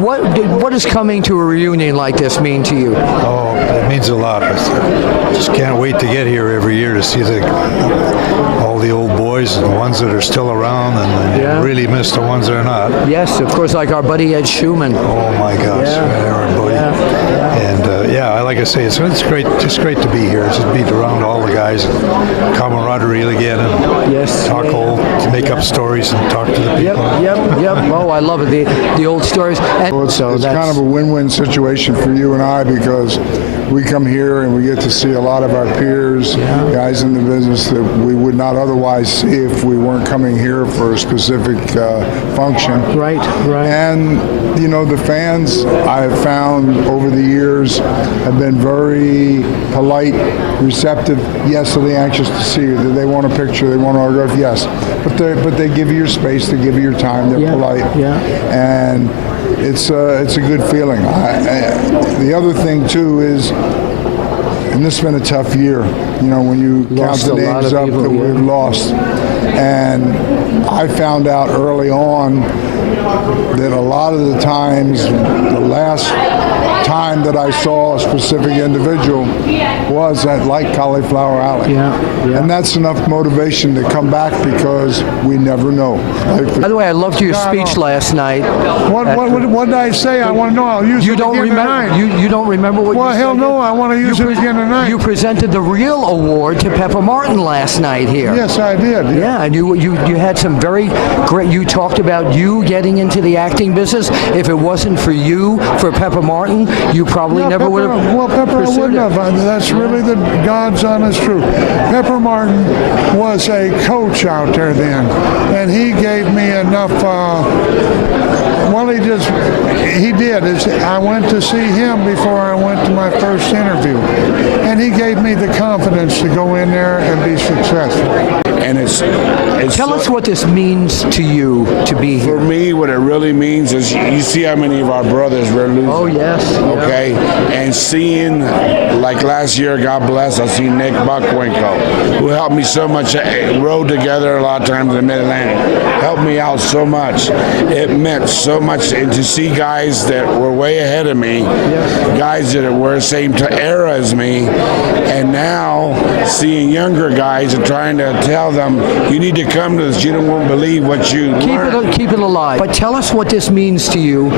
What does coming to a reunion like this mean to you? Oh, it means a lot. I just can't wait to get here every year to see all the old boys and the ones that are still around, and really miss the ones that are not. Yes, of course, like our buddy Ed Schumann. Oh my gosh, everybody. And like I say, it's great, just great to be here. Just be around all the guys and camaraderie again, and talk make up stories and talk to the people. Yep. Oh, I love it. The old stories. And it's kind of a win-win situation for you and I, because we come here and we get to see a lot of our peers, guys in the business that we would not otherwise see if we weren't coming here for a specific function. Right. And, the fans I have found over the years have been very polite, receptive. Yes, are they anxious to see you? Do they want a picture? They want an autograph? Yes. But they give you your space. They give you your time. They're polite. And it's a good feeling. The other thing too is, and this has been a tough year, when you count the names up that we've lost. And I found out early on that a lot of the times, the last time that I saw a specific individual was at Cauliflower Alley. And that's enough motivation to come back, because we never know. By the way, I loved your speech last night. What did I say? I want to know. I'll use it again tonight. You don't remember what you said? Well, hell no, I want to use it again tonight. You presented the real award to Pepper Martin last night here. Yes, I did. Yeah, and you had some very great, you talked about you getting into the acting business. If it wasn't for you, for Pepper Martin, you probably never would have. Well, Pepper wouldn't have. That's really the God's honest truth. Pepper Martin was a coach out there then, and he gave me enough. He did. I went to see him before I went to my first interview, and he gave me the confidence to go in there and be successful. And it's Tell us what this means to you to be here. For me, what it really means is you see how many of our brothers we're losing. Oh, yes. Okay? And seeing, like last year, God bless, I see Nick Buckwinkle, who helped me so much, rode together a lot of times in Mid-Atlantic, helped me out so much. It meant so much. And to see guys that were way ahead of me, guys that were the same era as me, and now seeing younger guys and trying to tell them, you need to come to this, you won't believe what you learn. Keep it alive. But tell us what this means to you,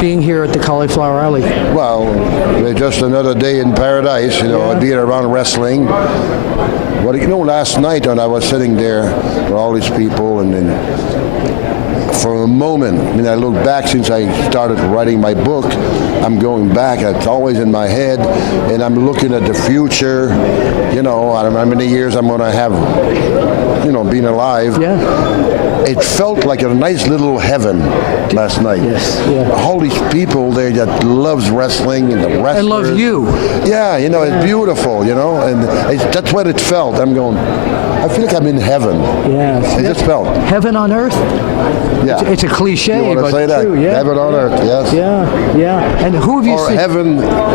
being here at the Cauliflower Alley. Well, just another day in paradise, being around wrestling. Well, last night when I was sitting there with all these people, and then for a moment, I look back since I started writing my book, I'm going back, it's always in my head, and I'm looking at the future, I don't know how many years I'm going to have, being alive. It felt like a nice little heaven last night. All these people there that loves wrestling and the wrestlers. And love you. Yeah, it's beautiful, and that's what it felt. I'm going, I feel like I'm in heaven. Yes. I just felt. Heaven on earth? Yeah. It's a cliche, you want to but say that? true. Yeah. Heaven on earth, yes. Yeah. And who have you seen?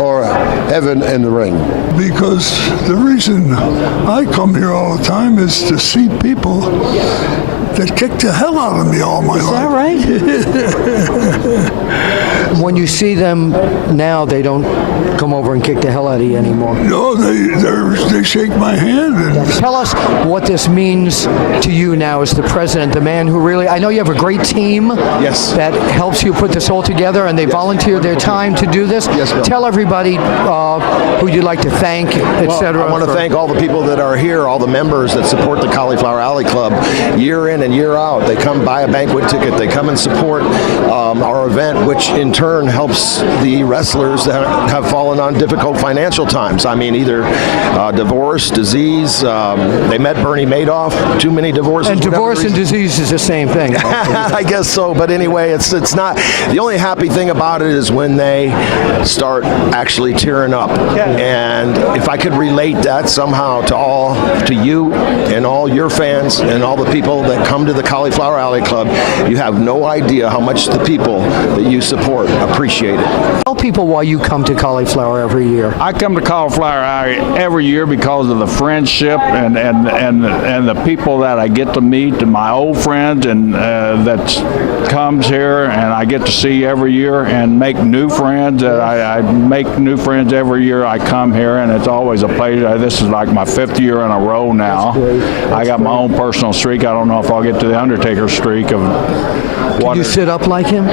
Or heaven in the ring. Because the reason I come here all the time is to see people that kick the hell out of me all my life. Is that right? When you see them now, they don't come over and kick the hell out of you anymore. No, they shake my hand. And tell us what this means to you now as the president, the man who really, I know you have a great team that helps you put this all together, and they volunteer their time to do this. Tell everybody who you'd like to thank, etc. I want to thank all the people that are here, all the members that support the Cauliflower Alley Club year in and year out. They come buy a banquet ticket. They come and support our event, which in turn helps the wrestlers that have fallen on difficult financial times. Either divorce, disease. They met Bernie Madoff. Too many divorces. And divorce and disease is the same thing. I guess so. But anyway, it's not. The only happy thing about it is when they start actually tearing up. And if I could relate that somehow to you and all your fans and all the people that come to the Cauliflower Alley Club, you have no idea how much the people that you support appreciate it. Tell people why you come to Cauliflower every year. I come to Cauliflower Alley every year because of the friendship and the people that I get to meet, and my old friends, and that comes here, and I get to see every year and make new friends. I make new friends every year I come here, and it's always a pleasure. This is like my 5th year in a row now. I got my own personal streak. I don't know if I'll get to the Undertaker streak of what. Can you sit up like him?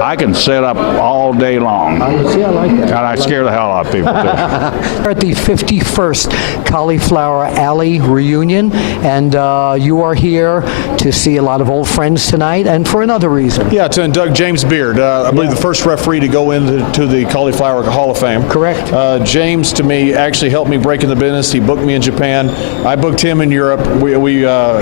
I can sit up all day long. I like that. And I scare the hell out of people, too. We're at the 51st Cauliflower Alley reunion, and you are here to see a lot of old friends tonight, and for another reason. Yeah, to induct James Beard, I believe the first referee to go into the Cauliflower Hall of Fame. Correct. James, to me, actually helped me break in the business. He booked me in Japan. I booked him in Europe.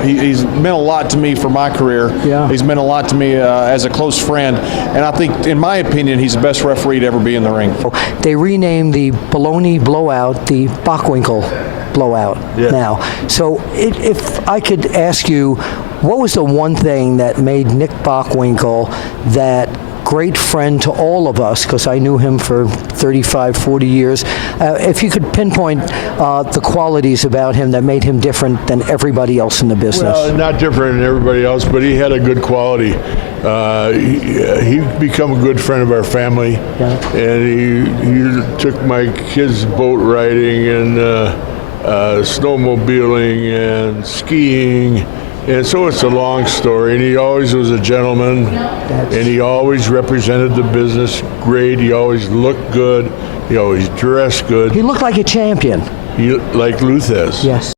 He's meant a lot to me for my career. Yeah. He's meant a lot to me as a close friend, and I think, in my opinion, he's the best referee to ever be in the ring. They renamed the Bologna blowout the Bockwinkel blowout now. So if I could ask you, what was the one thing that made Nick Bockwinkel that great friend to all of us, because I knew him for 35, 40 years. If you could pinpoint the qualities about him that made him different than everybody else in the business. Well, not different than everybody else, but he had a good quality. He become a good friend of our family, and he took my kids boat riding and snowmobiling and skiing. And so it's a long story, and he always was a gentleman, and he always represented the business great. He always looked good. He always dressed good. He looked like a champion. Like Luthez. Yes.